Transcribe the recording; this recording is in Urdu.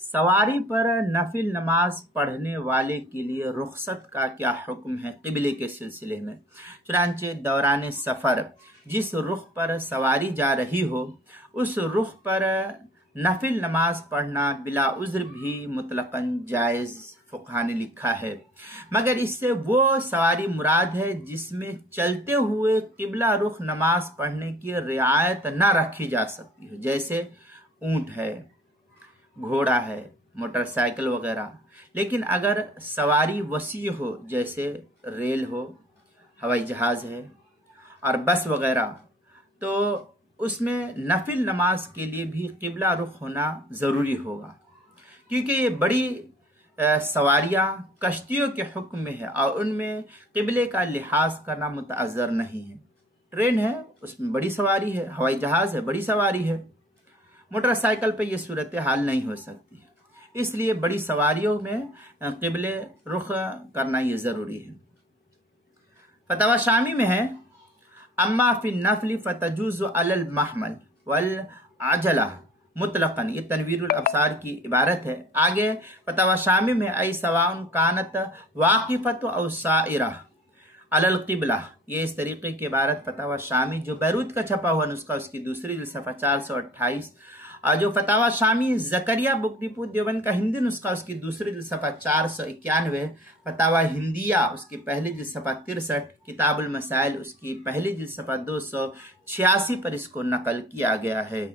سواری پر نفل نماز پڑھنے والے کے لیے رخصت کا کیا حکم ہے قبلے کے سلسلے میں؟ چنانچہ دوران سفر جس رخ پر سواری جا رہی ہو اس رخ پر نفل نماز پڑھنا بلا عذر بھی مطلقاً جائز فقہا نے لکھا ہے، مگر اس سے وہ سواری مراد ہے جس میں چلتے ہوئے قبلہ رخ نماز پڑھنے کی رعایت نہ رکھی جا سکتی ہو، جیسے اونٹ ہے، گھوڑا ہے، موٹر سائیکل وغیرہ۔ لیکن اگر سواری وسیع ہو جیسے ریل ہو، ہوائی جہاز ہے اور بس وغیرہ، تو اس میں نفل نماز کے لیے بھی قبلہ رخ ہونا ضروری ہوگا، کیونکہ یہ بڑی سواریاں کشتیوں کے حکم میں ہے اور ان میں قبلے کا لحاظ کرنا متعذر نہیں ہے۔ ٹرین ہے، اس میں بڑی سواری ہے، ہوائی جہاز ہے، بڑی سواری ہے، موٹر سائیکل پہ یہ صورتحال نہیں ہو سکتی ہے، اس لیے بڑی سواریوں میں قبلے رخ کرنا یہ ضروری ہے۔ فتاوی شامی میں ہے اما فی النفل فتجوز علی المحمل والعجلہ مطلقاً، یہ تنویر الابصار کی عبارت ہے۔ آگے فتاوی شامی میں ای سواء کانت واقفۃ او سائرہ علی القبلہ، یہ اس طریقے کی عبارت فتاوی شامی جو بیروت کا چھپا ہوا نسخہ اس کی دوسری جلد صفحہ 428، اور جو فتاوی شامی زکریا بک ڈپو دیوبند کا ہندی نسخہ اس کی دوسری جلد صفحہ 491، فتاوی ہندیہ اس کی پہلی جلد صفحہ 63، کتاب المسائل اس کی پہلی جلد صفحہ 286 پر اس کو نقل کیا گیا ہے۔